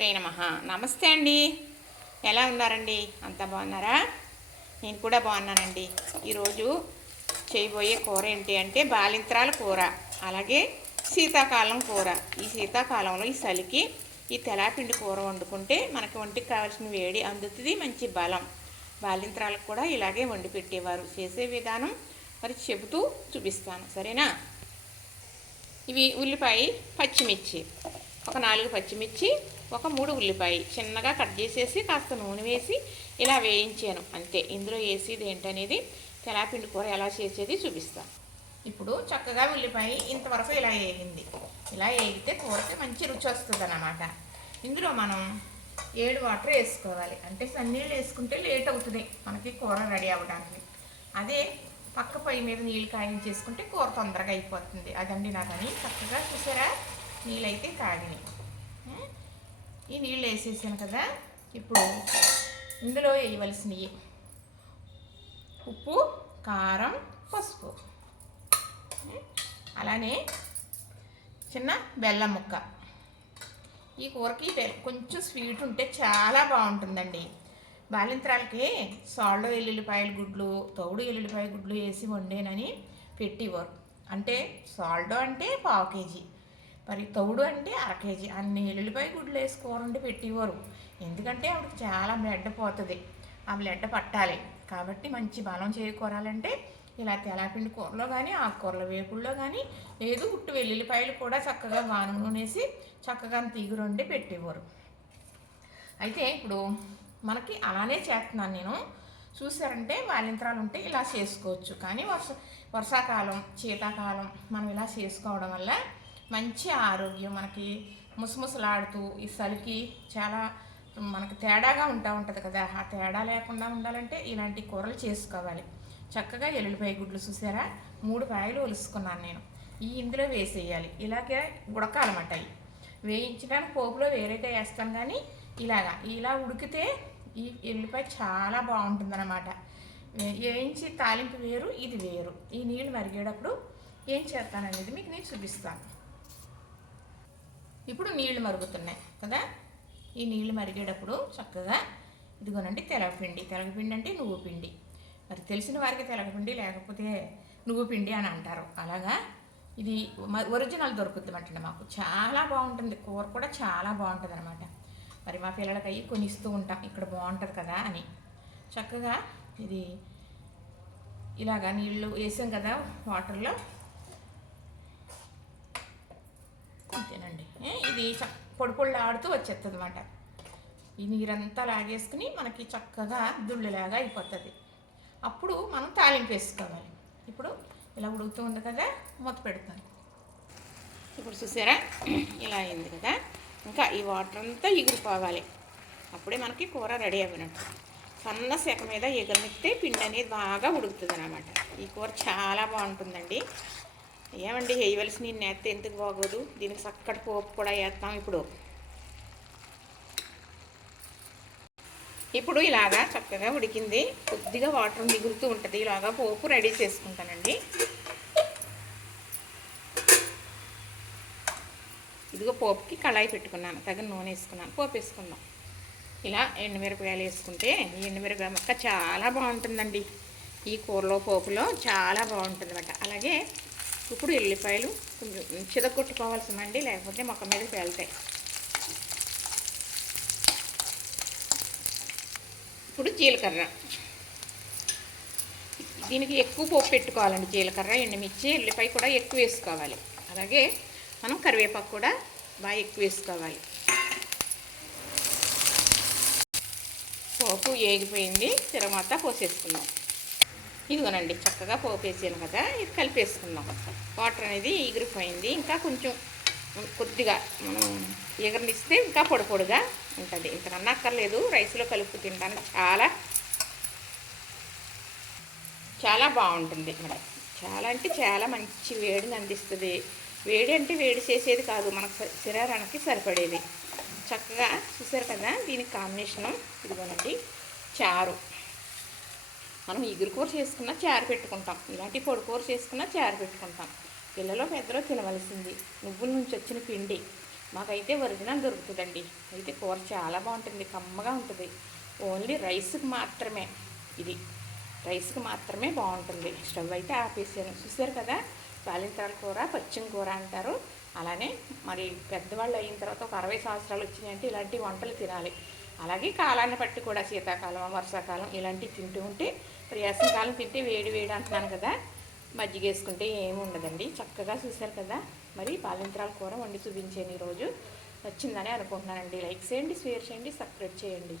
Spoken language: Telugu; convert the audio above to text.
శ్రీమాత్రే నమ. నమస్తే అండి. ఎలా ఉన్నారండి? అంతా బాగున్నారా? నేను కూడా బాగున్నానండి. ఈరోజు చేయబోయే కూర ఏంటి అంటే బాలింత్రాల కూర అలాగే శీతాకాలం కూర. ఈ శీతాకాలంలో ఈ చలికి ఈ తెలాపిండి కూర వండుకుంటే మనకి ఒంటికి కావాల్సిన వేడి అందుతుంది మంచి బలం. బాలింత్రాలకు కూడా ఇలాగే వండి పెట్టేవారు. చేసే విధానం మరి చెబుతూ చూపిస్తాను. సరేనా? ఇవి ఉల్లిపాయ పచ్చిమిర్చి. ఒక నాలుగు పచ్చిమిర్చి ఒక మూడు ఉల్లిపాయ చిన్నగా కట్ చేసేసి కాస్త నూనె వేసి ఇలా వేయించాను. అంతే. ఇందులో వేసేది ఏంటనేది తెలాపిండి కూర ఎలా చేసేది చూపిస్తాను ఇప్పుడు చక్కగా ఉల్లిపాయ ఇంతవరకు ఇలా వేగింది. ఇలా వేగితే కూరకి మంచి రుచి వస్తుంది అన్నమాట ఇందులో మనం ఏడు వాటర్ వేసుకోవాలి. అంటే సన్నీళ్ళు వేసుకుంటే లేట్ అవుతుంది మనకి కూర రెడీ అవ్వడానికి. అదే పక్క పొయ్యి మీద నీళ్ళు కాగించేసుకుంటే కూర తొందరగా అయిపోతుంది. అదండి నాకని చక్కగా చూసారా? నీళ్ళైతే కాగినాయి. ఈ నీళ్ళు వేసేసాను కదా ఇప్పుడు ఇందులో వేయవలసినవి ఉప్పు కారం పసుపు. అలానే చిన్న బెల్లం ముక్క. ఈ కూరకి కొంచెం స్వీట్ ఉంటే చాలా బాగుంటుందండి. బాలింత్రాలకి సాల్డో ఎల్లుల్లిపాయల గుడ్లు తౌడు ఎల్లుల్లిపాయ గుడ్లు వేసి వండేనని పెట్టేవారు. అంటే సాల్డో అంటే పావు కేజీ. మరి తౌడు అంటే అర కేజీ. అన్ని ఎల్లుల్లిపాయ గుడ్లు వేసి కూర వండి పెట్టేవారు ఎందుకంటే ఆవిడకి చాలా బ్లడ్ పోతుంది. ఆ బ్లడ్ పట్టాలి. కాబట్టి మంచి బలం చేకూరాలంటే ఇలా తెలాపిండి కూరలో కానీ ఆకుకూరల వేపుల్లో కానీ లేదు ఉట్టు వెల్లుల్లిపాయలు కూడా చక్కగా వానం నూనేసి చక్కగా తీగురు రండి పెట్టేవారు అయితే ఇప్పుడు మనకి అలానే చేస్తున్నాను నేను. చూసారంటే వాలింత్రాలు ఉంటే ఇలా చేసుకోవచ్చు. కానీ వర్ష వర్షాకాలం శీతాకాలం మనం ఇలా చేసుకోవడం వల్ల మంచి ఆరోగ్యం మనకి ముసముసలాడుతూ ఈ చలికి చాలా మనకి తేడాగా ఉంటా ఉంటుంది కదా. ఆ తేడా లేకుండా ఉండాలంటే ఇలాంటి కూరలు చేసుకోవాలి. చక్కగా ఎల్లుల్లిపాయ గుడ్లు చూసారా? మూడు పాయలు ఒలుసుకున్నాను నేను. ఈ ఇందులో వేసేయాలి. ఇలాగే ఉడకాలన్నమాట అవి. వేయించడానికి పోపులో వేరేగా వేస్తాను కానీ ఇలాగా ఇలా ఉడికితే ఈ ఎల్లిపాయ చాలా బాగుంటుందన్నమాట. వేయించి తాలింపు వేరు ఇది వేరు. ఈ నీళ్ళు మరిగేటప్పుడు ఏం చేస్తాననేది మీకు నేను చూపిస్తాను. ఇప్పుడు నీళ్ళు మరుగుతున్నాయి కదా? ఈ నీళ్ళు మరిగేటప్పుడు చక్కగా ఇదిగోనండి తెలగపిండి. తెలగపిండి అంటే నువ్వు పిండి. మరి తెలిసిన వారికి తెలగపిండి లేకపోతే నువ్వు పిండి అని అంటారు. అలాగా? ఇది ఒరిజినల్ దొరుకుతుంది అంటే మాకు. చాలా బాగుంటుంది. కూర కూడా చాలా బాగుంటుంది అనమాట మరి మా పిల్లలకి అయ్యి కొనిస్తూ ఉంటాం. ఇక్కడ బాగుంటుంది కదా అని. చక్కగా ఇది ఇలాగా నీళ్ళు వేసాం కదా వాటర్లో. అంతేనండి. ఇది చక్ పొడి పొడి ఆడుతూ వచ్చేస్తుంది అనమాట ఈ నీరంతా లాగేసుకుని మనకి చక్కగా దుళ్ళులాగా అయిపోతుంది. అప్పుడు మనం తాలింపు వేసుకోవాలి. ఇప్పుడు ఇలా ఉడుకుతూ ఉంది కదా మూత పెడతాను ఇప్పుడు చూసారా? ఇలా అయింది కదా. ఇంకా ఈ వాటర్ అంతా ఎగిరిపోవాలి. అప్పుడే మనకి కూర రెడీ అయినట్టు సన్న సెక మీద ఎగరనిస్తే పిండి అనేది బాగా ఉడుకుతుంది అనమాట ఈ కూర చాలా బాగుంటుందండి. ఏమండి వెయ్యవలసిన నేను వేస్తే ఎందుకు బాగోదు? దీనికి చక్కటి పోపు కూడా వేస్తాం ఇప్పుడు. ఇప్పుడు ఇలాగా చక్కగా ఉడికింది. కొద్దిగా వాటర్ మిగులుతూ ఉంటుంది. ఇలాగా పోపు రెడీ చేసుకుంటానండి. ఇదిగో పోపుకి కళాయి పెట్టుకున్నాను. తగిన నూనె వేసుకున్నాను. పోపు వేసుకుందాం. ఇలా ఎండుమిరపకాయలు వేసుకుంటే ఈ ఎండుమిరపకాయ మొక్క చాలా బాగుంటుందండి. ఈ కూరలో పోపులో చాలా బాగుంటుంది అనమాట అలాగే ఇప్పుడు ఎల్లిపాయలు కొంచెం చిదకొట్టుకోవాల్సినండి లేకపోతే మొక్క మీద పేలుతాయి. ఇప్పుడు జీలకర్ర. దీనికి ఎక్కువ పోపు పెట్టుకోవాలండి జీలకర్ర ఎండుమిర్చి ఎల్లిపాయ కూడా ఎక్కువ వేసుకోవాలి. అలాగే మనం కరివేపాకు కూడా బాగా ఎక్కువ వేసుకోవాలి. పోపు ఏగిపోయింది తర్వాత పోసేసుకుందాం. ఇదిగోనండి చక్కగా పోపు వేసాను కదా. ఇది కలిపేసుకుందాం వాటర్ అనేది ఎగిరిపోయింది. ఇంకా కొంచెం కొద్దిగా మనం ఎగరనిస్తే ఇంకా పొడి పొడిగా ఉంటుంది. ఇంతకన్నా అక్కర్లేదు రైస్లో కలుపు తినడానికి చాలా చాలా బాగుంటుంది మరి చాలా అంటే చాలా మంచి వేడిని అందిస్తుంది. వేడి అంటే వేడి చేసేది కాదు మనకు శరీరానికి సరిపడేది. చక్కగా చూసారు కదా దీనికి కాంబినేషను. ఇదిగోనండి చారు. మనం ఇగురు కూర చేసుకున్న చారు పెట్టుకుంటాం. ఇలాంటి పొడి కూర చేసుకున్న చారు పెట్టుకుంటాం. పిల్లలు పెద్దలో తినవలసింది నువ్వుల నుంచి వచ్చిన పిండి. మాకైతే ఒరిజినల్ దొరుకుతుందండి. అయితే కూర చాలా బాగుంటుంది కమ్మగా ఉంటుంది. ఓన్లీ రైస్కి మాత్రమే ఇది. రైస్కి మాత్రమే బాగుంటుంది. స్టవ్ అయితే ఆపేసాను. చూసారు కదా? బాలింతరాల కూర పచ్చిమ కూర అంటారు. అలానే మరి పెద్దవాళ్ళు అయిన తర్వాత ఒక అరవై సంవత్సరాలు వచ్చినాయంటే ఇలాంటి వంటలు తినాలి. అలాగే కాలాన్ని బట్టి కూడా శీతాకాలం వర్షాకాలం ఇలాంటివి తింటూ ఉంటే ప్రియాసకాలం తింటే వేడి వేడి అంటున్నాను కదా. మజ్జిగ వేసుకుంటే ఏమి ఉండదండి. చక్కగా చూశారు కదా. మరి పాలింత్రాల కూర వండి చూపించాను ఈరోజు. నచ్చిందని అనుకుంటున్నానండి. లైక్ చేయండి షేర్ చేయండి సబ్స్క్రైబ్ చేయండి.